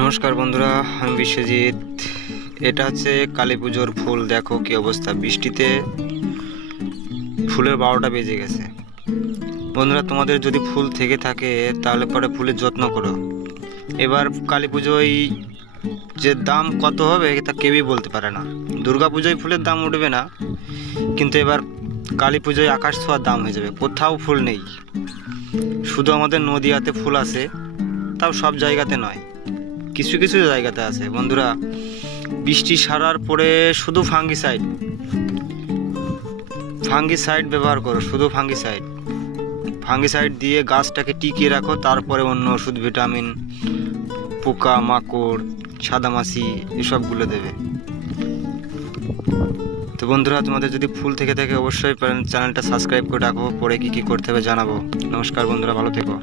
নমস্কার বন্ধুরা, আমি বিশ্বজিৎ। এটা হচ্ছে কালী পুজোর ফুল। দেখো কি অবস্থা, বৃষ্টিতে ফুলের 12টা বেজে গেছে। বন্ধুরা, তোমাদের যদি ফুল থেকে থাকে তাহলে পরে ফুলের যত্ন করো। এবার কালী পুজোয় যে দাম কত হবে তা কেউই বলতে পারে না। দুর্গা পুজোয় ফুলের দাম উঠবে না, কিন্তু এবার কালী পুজোয় আকাশ ছোঁয়ার দাম হয়ে যাবে। কোথাও ফুল নেই, শুধু আমাদের নদীয়াতে ফুল আছে, তাও সব জায়গাতে নয়, কিছু কিছু জায়গাতে আছে। বন্ধুরা, বৃষ্টি সারার পরে শুধু ফাঙ্গিসাইড ব্যবহার করো, শুধু ফাঙ্গিসাইড দিয়ে গাছটাকে টিকিয়ে রাখো। তারপরে অন্য ওষুধ, ভিটামিন, পোকা মাকড়, সাদামাছি এসবগুলো দেবে। তো বন্ধুরা, তোমাদের যদি ফুল থেকে থাকে অবশ্যই চ্যানেলটা সাবস্ক্রাইব করে রাখো। পরে কি কি করতে হবে জানাবো। নমস্কার বন্ধুরা, ভালো থেকো।